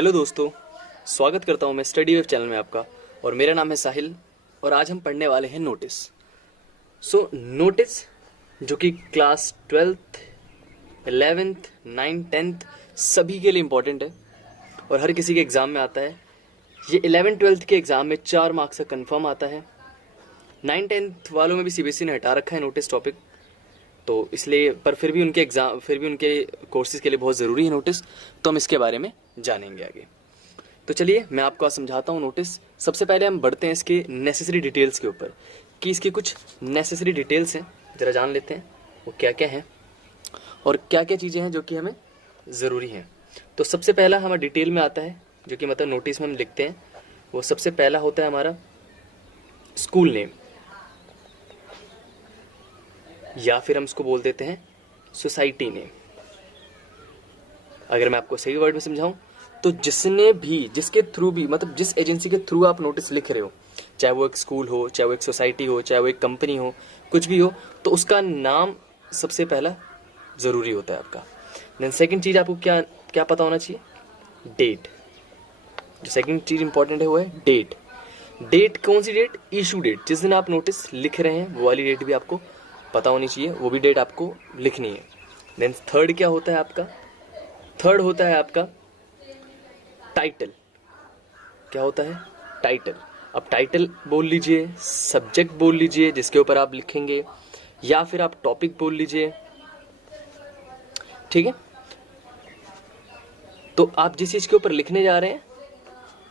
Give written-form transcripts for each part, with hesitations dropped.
Hello दोस्तों, स्वागत करता हूं मैं स्टडी वेव चैनल में आपका। और मेरा नाम है साहिल और आज हम पढ़ने वाले हैं नोटिस। नोटिस जो कि class 12th 11th 9th 10th सभी के लिए इम्पोर्टेंट है और हर किसी के एग्ज़ाम में आता है। ये 11th 12th के एग्ज़ाम में 4 मार्क्स का कंफर्म आता है। 9th 10th वालों में भी सीबीएसई ने हटा रखा है नोटिस टॉपिक, तो इसलिए पर फिर भी उनके कोर्सेज़ के लिए बहुत ज़रूरी है नोटिस, तो हम इसके बारे में जानेंगे आगे। तो चलिए मैं आपको आज समझाता हूँ नोटिस। सबसे पहले हम बढ़ते हैं इसके नेसेसरी डिटेल्स के ऊपर कि इसकी कुछ नेसेसरी डिटेल्स हैं, ज़रा जान लेते हैं वो क्या क्या हैं और क्या क्या चीज़ें हैं जो कि हमें ज़रूरी हैं। तो सबसे पहला हमारा डिटेल में आता है जो कि मतलब नोटिस में हम लिखते हैं, वो सबसे पहला होता है हमारा स्कूल नेम, या फिर हम इसको बोल देते हैं सोसाइटी नेम। अगर मैं आपको सही वर्ड में समझाऊं तो जिसके थ्रू भी मतलब जिस एजेंसी के थ्रू आप नोटिस लिख रहे हो, चाहे वो एक स्कूल हो, चाहे वो एक सोसाइटी हो, चाहे वो एक कंपनी हो, कुछ भी हो, तो उसका नाम सबसे पहला ज़रूरी होता है आपका। देन सेकंड चीज़ आपको क्या क्या पता होना चाहिए, डेट। जो सेकंड चीज़ इंपॉर्टेंट है वो है डेट। डेट कौन सी डेट? इशू डेट, जिस दिन आप नोटिस लिख रहे हैं वो वाली डेट भी आपको पता होनी चाहिए, वो भी डेट आपको लिखनी है। देन थर्ड क्या होता है आपका? थर्ड होता है आपका टाइटल। क्या होता है? टाइटल। अब टाइटल बोल लीजिए, सब्जेक्ट बोल लीजिए जिसके ऊपर आप लिखेंगे, या फिर आप टॉपिक बोल लीजिए, ठीक है। तो आप जिस चीज़ के ऊपर लिखने जा रहे हैं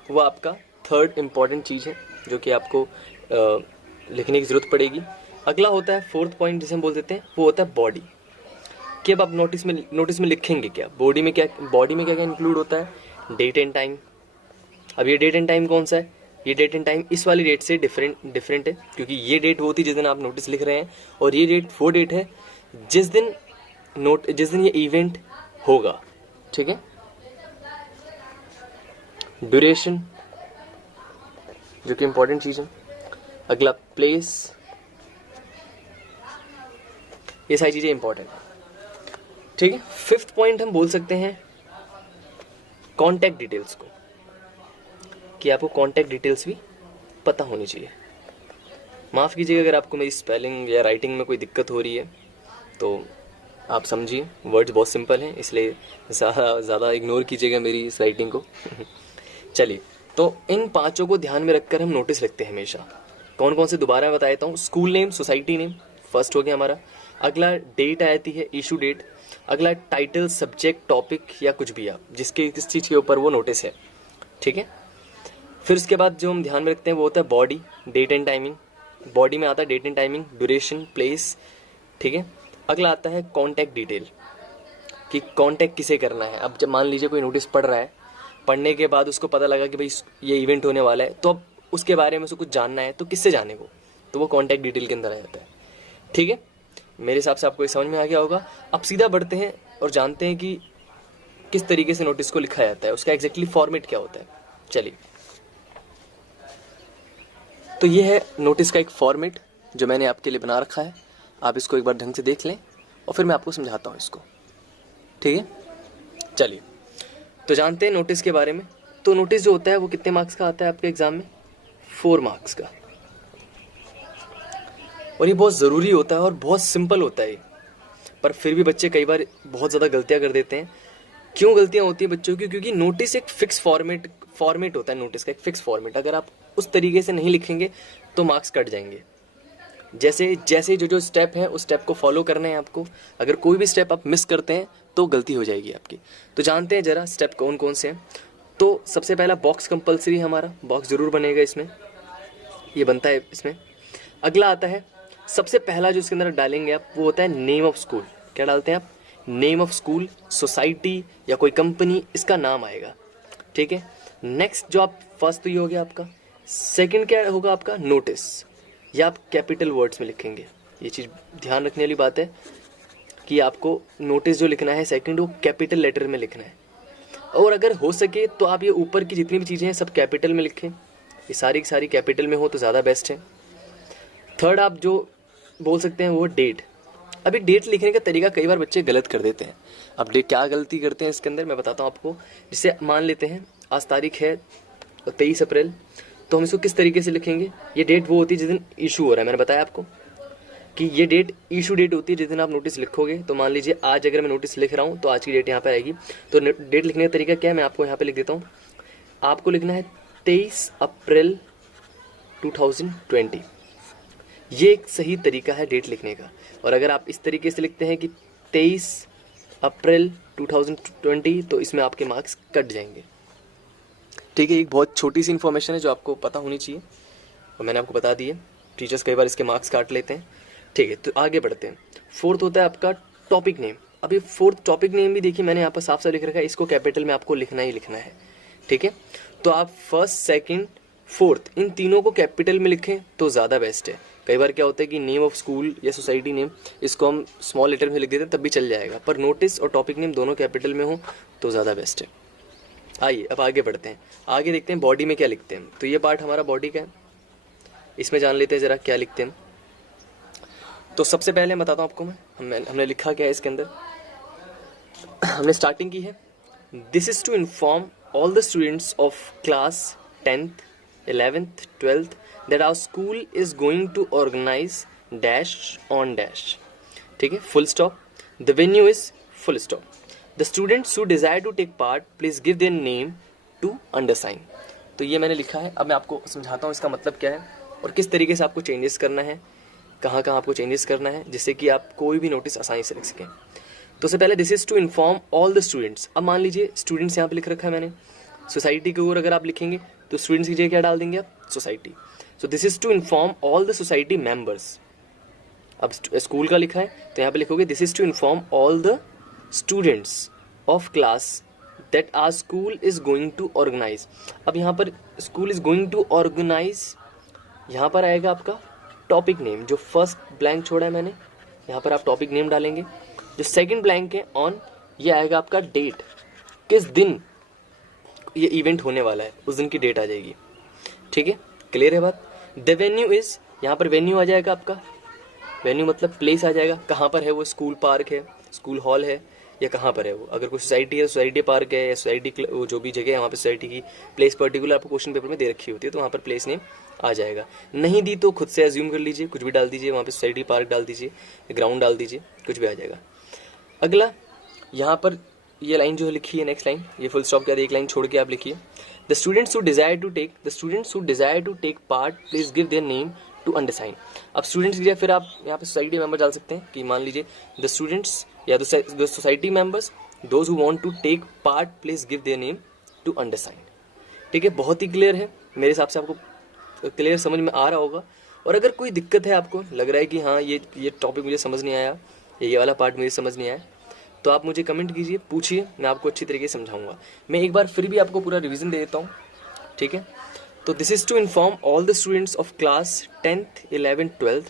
वो आपका थर्ड इंपॉर्टेंट चीज़ है जो कि आपको लिखने की ज़रूरत पड़ेगी। अगला होता है फोर्थ पॉइंट जिसे हम बोल देते हैं, वो होता है बॉडी। कि अब आप नोटिस में लिखेंगे क्या, बॉडी में क्या क्या इंक्लूड होता है? Date and time. अब ये डेट एंड टाइम कौन सा है? ये डेट एंड टाइम इस वाली डेट से डिफरेंट है, क्योंकि ये डेट वो होती है जिस दिन आप नोटिस लिख रहे हैं, और ये डेट वो डेट है जिस दिन ये इवेंट होगा, ठीक है। ड्यूरेशन जो कि इंपॉर्टेंट चीज है। अगला प्लेस, ये सारी चीजें इंपॉर्टेंट है, ठीक है। फिफ्थ पॉइंट हम बोल सकते हैं कॉन्टैक्ट डिटेल्स को, कि आपको कॉन्टैक्ट डिटेल्स भी पता होनी चाहिए। माफ़ कीजिएगा अगर आपको मेरी स्पेलिंग या राइटिंग में कोई दिक्कत हो रही है, तो आप समझिए वर्ड्स बहुत सिंपल हैं, इसलिए ज़्यादा इग्नोर कीजिएगा मेरी इस राइटिंग को। चलिए, तो इन पांचों को ध्यान में रखकर हम नोटिस लिखते हैं हमेशा। कौन कौन से दोबारा बता देता हूँ। School name, society name first हो गया हमारा। अगला डेट आती है, इशू डेट। अगला टाइटल, सब्जेक्ट, टॉपिक या कुछ भी आप किस चीज़ के ऊपर वो नोटिस है, ठीक है। फिर उसके बाद जो हम ध्यान में रखते हैं वो होता है body, date and timing. Body में आता है date and timing, duration, place, ठीक है। अगला आता है कॉन्टैक्ट डिटेल, कि कॉन्टैक्ट किसे करना है। अब जब मान लीजिए कोई नोटिस पढ़ रहा है, पढ़ने के बाद उसको पता लगा कि भाई ये इवेंट होने वाला है, तो अब उसके बारे में उसको कुछ जानना है, तो किससे जाने को, तो वो कॉन्टैक्ट डिटेल के अंदर आ जाता है, ठीक है। मेरे हिसाब से आपको ये समझ में आ गया होगा। अब सीधा बढ़ते हैं और जानते हैं कि किस तरीके से नोटिस को लिखा जाता है, उसका एग्जैक्टली फॉर्मेट क्या होता है। चलिए, तो ये है नोटिस का एक फॉर्मेट जो मैंने आपके लिए बना रखा है। आप इसको एक बार ढंग से देख लें और फिर मैं आपको समझाता हूँ इसको, ठीक है। चलिए, तो जानते हैं नोटिस के बारे में। तो नोटिस जो होता है वो कितने मार्क्स का आता है आपके एग्जाम में? 4 मार्क्स का। और ये बहुत ज़रूरी होता है और बहुत सिंपल होता है, पर फिर भी बच्चे कई बार बहुत ज़्यादा गलतियाँ कर देते हैं। क्यों गलतियाँ होती हैं बच्चों की? क्योंकि नोटिस एक फिक्स फॉर्मेट होता है, नोटिस का एक फिक्स फॉर्मेट। अगर आप उस तरीके से नहीं लिखेंगे तो मार्क्स कट जाएंगे। जैसे जैसे जो स्टेप है उस स्टेप को फॉलो करना है आपको। अगर कोई भी स्टेप आप मिस करते हैं तो गलती हो जाएगी आपकी। तो जानते हैं जरा स्टेप कौन कौन से हैं। तो सबसे पहला बॉक्स कंपलसरी है, हमारा बॉक्स ज़रूर बनेगा इसमें, ये बनता है इसमें। अगला आता है, सबसे पहला जो इसके अंदर डालेंगे आप वो होता है नेम ऑफ स्कूल। क्या डालते हैं आप? नेम ऑफ स्कूल, सोसाइटी या कोई कंपनी, इसका नाम आएगा, ठीक है। नेक्स्ट जो आप फर्स्ट तो ये हो गया आपका। सेकंड क्या होगा आपका? नोटिस, या आप कैपिटल वर्ड्स में लिखेंगे। ये चीज़ ध्यान रखने वाली बात है कि आपको नोटिस जो लिखना है सेकंड, वो कैपिटल लेटर में लिखना है। और अगर हो सके तो आप ये ऊपर की जितनी भी चीज़ें हैं सब कैपिटल में लिखें, ये सारी की सारी कैपिटल में हो तो ज़्यादा बेस्ट है। थर्ड आप जो बोल सकते हैं वो डेट, अभी डेट लिखने का तरीका कई बार बच्चे गलत कर देते हैं। अब डेट क्या गलती करते हैं इसके अंदर मैं बताता हूँ आपको। जैसे मान लेते हैं आज तारीख है 23 अप्रैल, तो हम इसको किस तरीके से लिखेंगे, ये डेट वो होती है जिस दिन इशू हो रहा है। मैंने बताया आपको कि ये डेट इशू डेट होती है जिस दिन आप नोटिस लिखोगे। तो मान लीजिए आज अगर मैं नोटिस लिख रहा हूँ तो आज की डेट यहाँ पे आएगी। तो डेट लिखने का तरीका क्या है, मैं आपको यहाँ पे लिख देता हूँ। आपको लिखना है 23 अप्रैल 2020, ये एक सही तरीका है डेट लिखने का। और अगर आप इस तरीके से लिखते हैं कि 23 अप्रैल 2020, तो इसमें आपके मार्क्स कट जाएंगे। ठीक है, एक बहुत छोटी सी इन्फॉर्मेशन है जो आपको पता होनी चाहिए और मैंने आपको बता दी है। टीचर्स कई बार इसके मार्क्स काट लेते हैं। ठीक है, तो आगे बढ़ते हैं। फोर्थ होता है आपका टॉपिक नेम। अब ये फोर्थ टॉपिक नेम भी देखिए मैंने यहाँ पर साफ साफ लिख रखा है, इसको कैपिटल में आपको लिखना ही लिखना है। ठीक है, तो आप फर्स्ट सेकंड फोर्थ इन तीनों को कैपिटल में लिखें तो ज़्यादा बेस्ट है। कई बार क्या होता है कि नेम ऑफ स्कूल या सोसाइटी नेम इसको हम स्मॉल लेटर में लिख देते हैं तब भी चल जाएगा, पर नोटिस और टॉपिक नेम दोनों कैपिटल में हो तो ज़्यादा बेस्ट है। आइए अब आगे बढ़ते हैं, आगे देखते हैं बॉडी में क्या लिखते हैं। तो ये पार्ट हमारा बॉडी का है, इसमें जान लेते हैं ज़रा क्या लिखते हैं। तो सबसे पहले मैं बताता हूँ आपको हमने लिखा क्या है इसके अंदर। हमने स्टार्टिंग की है, this is to inform all the students of class 10th 11th 12th that our school is going to organize dash on dash. ठीक है, full stop. The venue is full stop. The students who desire to take part please give their name to undersign. तो ये मैंने लिखा है। अब मैं आपको समझाता हूँ इसका मतलब क्या है और किस तरीके से आपको चेंजेस करना है, कहाँ कहाँ आपको चेंजेस करना है, जिससे कि आप कोई भी नोटिस आसानी से लिख सकें। तो सबसे पहले this is to inform all the students. अब मान लीजिए स्टूडेंट्स यहाँ पे लिख रखा है मैंने, सोसाइटी की ओर अगर आप लिखेंगे तो स्टूडेंट्स की जगह क्या डाल देंगे आप, society. So this is to inform all the society members. अब स्कूल का लिखा है तो यहाँ पे लिखोगे this is to inform all the students of class that our school is going to organise. अब यहाँ पर school is going to organise, यहाँ पर आएगा आपका टॉपिक नेम। जो फर्स्ट ब्लैंक छोड़ा है मैंने, यहाँ पर आप टॉपिक नेम डालेंगे। जो सेकंड ब्लैंक है ऑन, ये आएगा आपका डेट, किस दिन ये इवेंट होने वाला है उस दिन की डेट आ जाएगी। ठीक है, क्लियर है बात। द वेन्यू इज, यहाँ पर वेन्यू आ जाएगा आपका, वेन्यू मतलब प्लेस आ जाएगा, कहाँ पर है वो, स्कूल पार्क है, स्कूल हॉल है या कहाँ पर है वो। अगर कोई सोसाइटी है, सोसाइटी पार्क है या सोसाइटी जो भी जगह है वहाँ पे सोसाइटी की प्लेस पर्टिकुलर आपको क्वेश्चन पेपर में दे रखी होती है, तो वहाँ पर प्लेस नेम आ जाएगा। नहीं दी तो खुद से एज्यूम कर लीजिए, कुछ भी डाल दीजिए, वहाँ पे सोसाइटी पार्क डाल दीजिए, ग्राउंड डाल दीजिए, कुछ भी आ जाएगा। अगला यहाँ पर ये लाइन जो है लिखी है, नेक्स्ट लाइन, ये फुल स्टॉप के बाद एक लाइन छोड़ के आप लिखिए, the students who desire to take part please give their name to undersign. अब स्टूडेंट्स की जगह फिर आप यहाँ पे सोसाइटी मेंबर डाल सकते हैं कि मान लीजिए द स्टूडेंट्स या the society members those who want to take part please give their name to undersign. ठीक है, बहुत ही क्लियर है, मेरे हिसाब से आपको क्लियर समझ में आ रहा होगा। और अगर कोई दिक्कत है, आपको लग रहा है कि हाँ ये टॉपिक मुझे समझ नहीं आया, ये वाला पार्ट मुझे समझ नहीं आया, तो आप मुझे कमेंट कीजिए, पूछिए, मैं आपको अच्छी तरीके से समझाऊंगा। मैं एक बार फिर भी आपको पूरा रिवीजन दे देता हूँ। ठीक है, तो this is to inform all the students of class 10th 11th 12th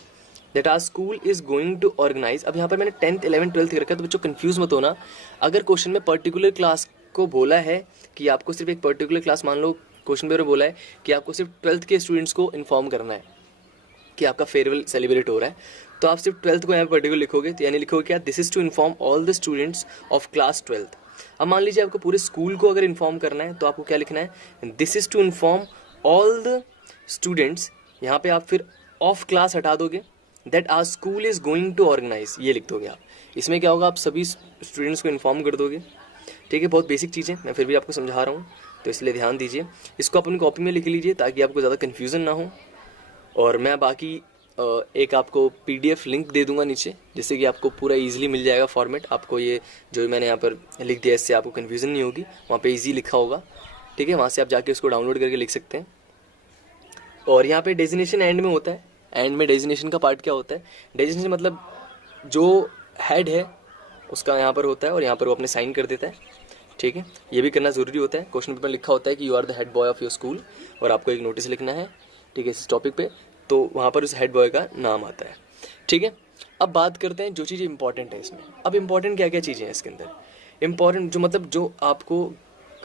that our school is going to organise. अब यहाँ पर मैंने 10th 11th 12th रखा है, तो बच्चों कंफ्यूज मत होना। अगर क्वेश्चन में पर्टिकुलर क्लास को बोला है कि आपको सिर्फ एक पर्टिकुलर क्लास, मान लो क्वेश्चन पेपर बोला है कि आपको सिर्फ 12th के स्टूडेंट्स को इन्फॉर्म करना है कि आपका फेयरवेल सेलिब्रेट हो रहा है, तो आप सिर्फ 12th को यहाँ पर पर्टिकुलर लिखोगे, तो यानी लिखोगे क्या, this is to inform all the students of class 12th। अब मान लीजिए आपको पूरे स्कूल को अगर इन्फॉर्म करना है तो आपको क्या लिखना है, this is to inform all the students, यहाँ पे आप फिर ऑफ क्लास हटा दोगे, that our school is going to organise, ये लिख दोगे आप। इसमें क्या होगा, आप सभी स्टूडेंट्स को इन्फॉर्म कर दोगे। ठीक है, बहुत बेसिक चीज़ें मैं फिर भी आपको समझा रहा हूँ, तो इसलिए ध्यान दीजिए। इसको अपनी कॉपी में लिख लीजिए ताकि आपको ज़्यादा कन्फ्यूज़न ना हो। और मैं बाकी एक आपको PDF लिंक दे दूंगा नीचे, जिससे कि आपको पूरा इजीली मिल जाएगा फॉर्मेट। आपको ये जो मैंने यहाँ पर लिख दिया, इससे आपको कन्फ्यूज़न नहीं होगी, वहाँ पे इजी लिखा होगा। ठीक है, वहाँ से आप जाके उसको डाउनलोड करके लिख सकते हैं। और यहाँ पे डेजिग्नेशन एंड में होता है। एंड में डेजिग्नेशन का पार्ट क्या होता है, डेजिग्नेशन मतलब जो हेड है उसका यहाँ पर होता है और यहाँ पर वो अपने साइन कर देता है। ठीक है, ये भी करना ज़रूरी होता है। क्वेश्चन पेपर में लिखा होता है कि you are the head boy of your school, और आपको एक नोटिस लिखना है, ठीक है, इस टॉपिक पे, तो वहाँ पर उस हेड बॉय का नाम आता है। ठीक है, अब बात करते हैं जो चीज़ें इंपॉर्टेंट है इसमें। अब इंपॉर्टेंट क्या क्या चीज़ें हैं इसके अंदर, इंपॉर्टेंट जो मतलब जो आपको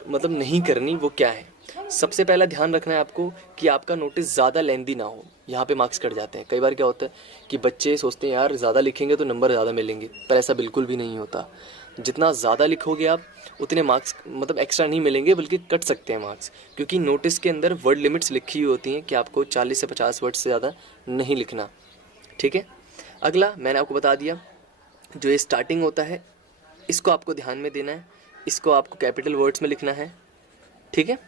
मतलब नहीं करनी वो क्या है। सबसे पहला ध्यान रखना है आपको कि आपका नोटिस ज़्यादा लेंदी ना हो, यहाँ पे मार्क्स कट जाते हैं। कई बार क्या होता है कि बच्चे सोचते हैं यार ज़्यादा लिखेंगे तो नंबर ज़्यादा मिलेंगे, पर ऐसा बिल्कुल भी नहीं होता। जितना ज़्यादा लिखोगे आप उतने मार्क्स मतलब एक्स्ट्रा नहीं मिलेंगे, बल्कि कट सकते हैं मार्क्स, क्योंकि नोटिस के अंदर वर्ड लिमिट्स लिखी हुई होती हैं कि आपको 40 से 50 वर्ड से ज़्यादा नहीं लिखना। ठीक है, अगला मैंने आपको बता दिया, जो ये स्टार्टिंग होता है इसको आपको ध्यान में देना है, इसको आपको कैपिटल वर्ड्स में लिखना है। ठीक है,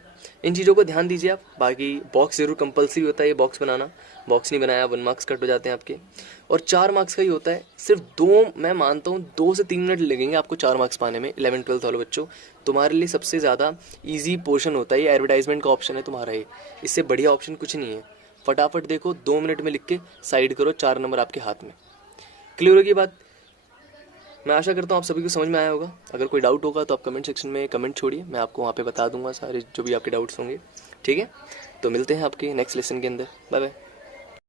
इन चीज़ों को ध्यान दीजिए आप। बाकी बॉक्स जरूर कंपलसरी होता है ये बॉक्स बनाना, बॉक्स नहीं बनाया 1 मार्क्स कट हो जाते हैं आपके। और 4 मार्क्स का ही होता है, सिर्फ 2, मैं मानता हूँ 2 से 3 मिनट लगेंगे आपको 4 मार्क्स पाने में। 11 12 वाले बच्चों, तुम्हारे लिए सबसे ज़्यादा ईजी पोर्शन होता है ये, एडवर्टाइजमेंट का ऑप्शन है तुम्हारा ये, इससे बढ़िया ऑप्शन कुछ नहीं है। फटाफट देखो, 2 मिनट में लिख के साइड करो, 4 नंबर आपके हाथ में। क्लियर होगी बात? मैं आशा करता हूँ आप सभी को समझ में आया होगा। अगर कोई डाउट होगा तो आप कमेंट सेक्शन में कमेंट छोड़िए, मैं आपको वहाँ पे बता दूंगा सारे जो भी आपके डाउट्स होंगे। ठीक है, तो मिलते हैं आपके नेक्स्ट लेसन के अंदर। Bye bye.